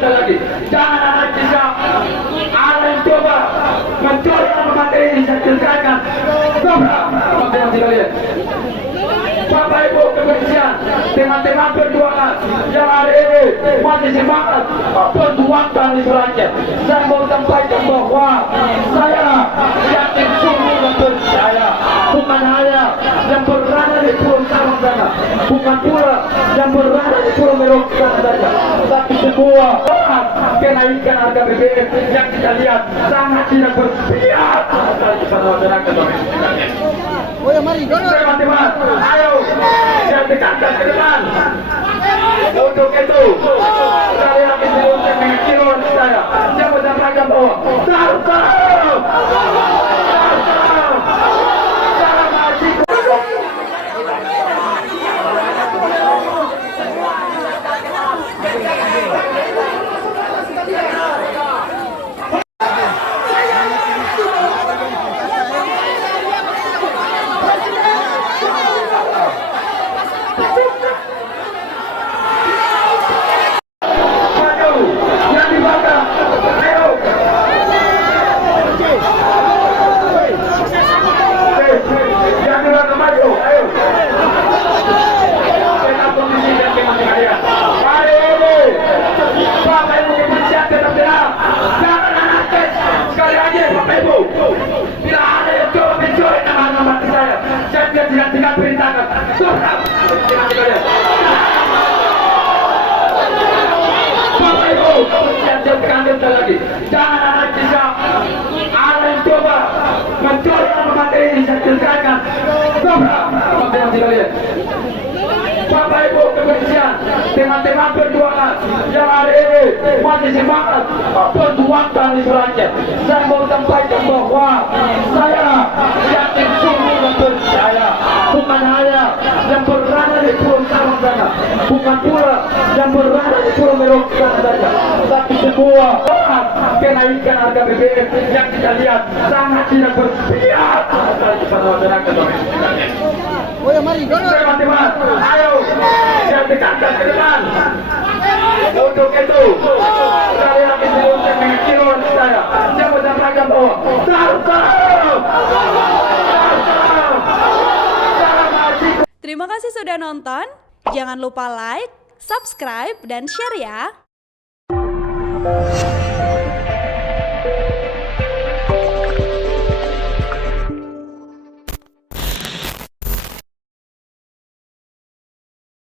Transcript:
Jangan lagi. Jangan anak bisa ada yang coba mencuri materi ini saya ceritakan. Teman-teman sekalian, Bapak Ibu kepolisian, teman-teman perjuangan yang hari ini masih semangat perjuangkan itu rakyat. Saya mau sampaikan bahwa saya yakin sungguh dan percaya bukan hanya yang berada di Pulau Sabang sana, bukan pula yang berada di Pulau Merauke saja, tapi semua orang kenaikan harga BBM yang kita lihat sangat tidak berpihak kepada masyarakat. Oh ya, mari dorong. Teman-teman, ayo saya dekatkan ke depan. Untuk itu, saya ingin menunjukkan dengan kiloan saya. Saya menyampaikan bahwa tidak perintahkan. Bapak Ibu, jangan lagi. Jangan anak bisa ada yang coba mencuri materi ini saya ceritakan. Teman-teman sekalian, Bapak Ibu kepolisian, teman-teman perjuangan yang hari ini masih semangat perjuangkan itu rakyat. Saya mau sampaikan bahwa saya yakin sungguh dan percaya bukan hanya yang berada di Pulau Sabang sana, bukan pula yang berada di Pulau Merauke saja, tapi semua orang kenaikan harga BBM yang kita lihat sangat tidak berpihak kepada masyarakat. Oh ya, mari dorong. Teman-teman, ayo saya dekatkan ke depan. Untuk itu, saya ingin menunjukkan dengan kiloan saya. Saya menyampaikan bahwa Terima kasih sudah nonton. Jangan lupa like, subscribe, dan share ya.